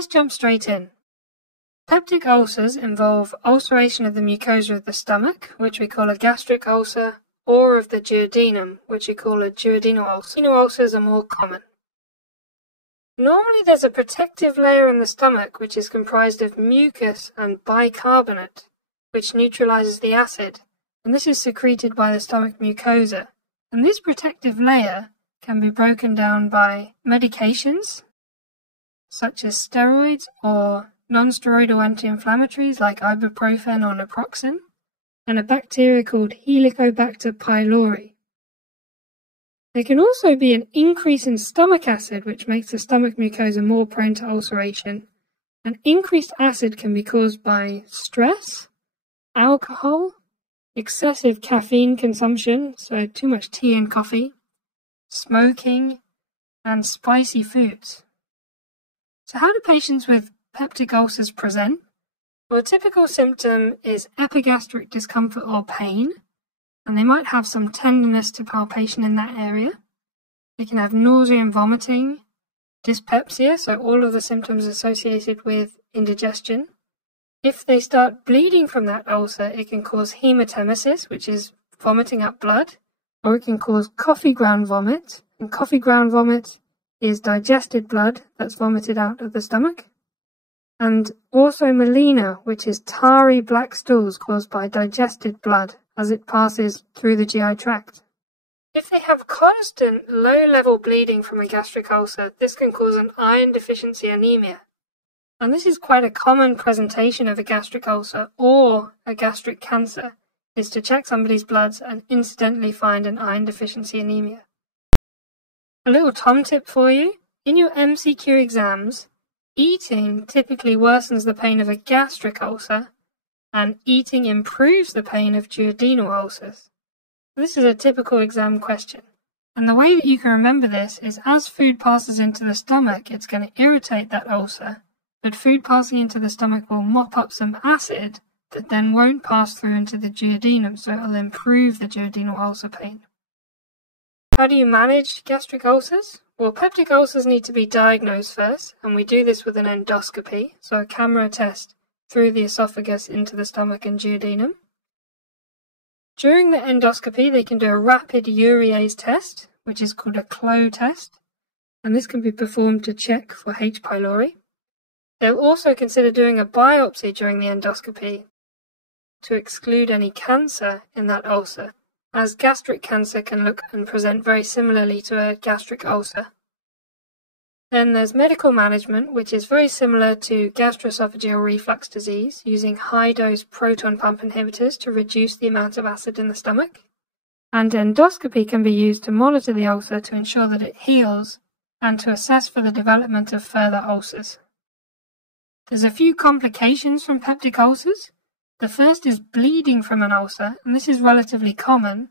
Let's jump straight in. Peptic ulcers involve ulceration of the mucosa of the stomach, which we call a gastric ulcer, or of the duodenum, which we call a duodenal ulcer. Duodenal ulcers are more common. Normally there's a protective layer in the stomach which is comprised of mucus and bicarbonate, which neutralizes the acid, and this is secreted by the stomach mucosa. And this protective layer can be broken down by medications, such as steroids or non-steroidal anti-inflammatories like ibuprofen or naproxen, and a bacteria called Helicobacter pylori. There can also be an increase in stomach acid, which makes the stomach mucosa more prone to ulceration. An increased acid can be caused by stress, alcohol, excessive caffeine consumption, so too much tea and coffee, smoking, and spicy foods. So how do patients with peptic ulcers present? Well, a typical symptom is epigastric discomfort or pain, and they might have some tenderness to palpation in that area. They can have nausea and vomiting, dyspepsia, so all of the symptoms associated with indigestion. If they start bleeding from that ulcer, it can cause hematemesis, which is vomiting up blood, or it can cause coffee ground vomit, and coffee ground vomit is digested blood that's vomited out of the stomach. And also melena, which is tarry black stools caused by digested blood as it passes through the GI tract. If they have constant low-level bleeding from a gastric ulcer, this can cause an iron deficiency anemia. And this is quite a common presentation of a gastric ulcer or a gastric cancer, is to check somebody's bloods and incidentally find an iron deficiency anemia. A little Tom tip for you: in your MCQ exams, eating typically worsens the pain of a gastric ulcer, and eating improves the pain of duodenal ulcers. This is a typical exam question. And the way that you can remember this is as food passes into the stomach, it's going to irritate that ulcer, but food passing into the stomach will mop up some acid that then won't pass through into the duodenum, so it will improve the duodenal ulcer pain. How do you manage gastric ulcers? Well, peptic ulcers need to be diagnosed first, and we do this with an endoscopy, so a camera test through the esophagus into the stomach and duodenum. During the endoscopy, they can do a rapid urease test, which is called a CLO test, and this can be performed to check for H. pylori. They'll also consider doing a biopsy during the endoscopy to exclude any cancer in that ulcer, as gastric cancer can look and present very similarly to a gastric ulcer. Then there's medical management, which is very similar to gastroesophageal reflux disease, using high-dose proton pump inhibitors to reduce the amount of acid in the stomach. And endoscopy can be used to monitor the ulcer to ensure that it heals and to assess for the development of further ulcers. There's a few complications from peptic ulcers. The first is bleeding from an ulcer, and this is relatively common.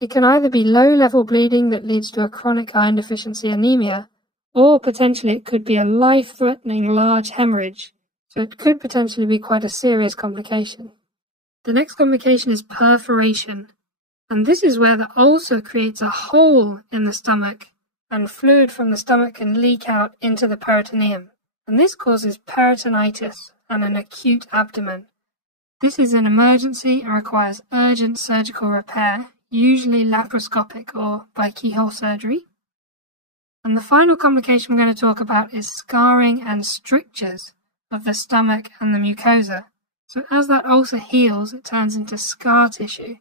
It can either be low-level bleeding that leads to a chronic iron deficiency anemia, or potentially it could be a life-threatening large hemorrhage, so it could potentially be quite a serious complication. The next complication is perforation, and this is where the ulcer creates a hole in the stomach, and fluid from the stomach can leak out into the peritoneum, and this causes peritonitis and an acute abdomen. This is an emergency and requires urgent surgical repair, usually laparoscopic or by keyhole surgery. And the final complication we're going to talk about is scarring and strictures of the stomach and the mucosa. So as that ulcer heals, it turns into scar tissue.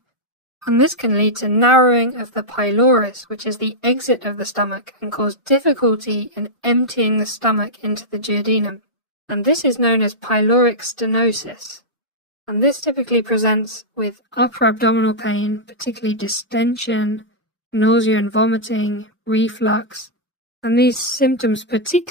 And this can lead to narrowing of the pylorus, which is the exit of the stomach, and cause difficulty in emptying the stomach into the duodenum. And this is known as pyloric stenosis. And this typically presents with upper abdominal pain, particularly distension, nausea and vomiting, reflux. And these symptoms particularly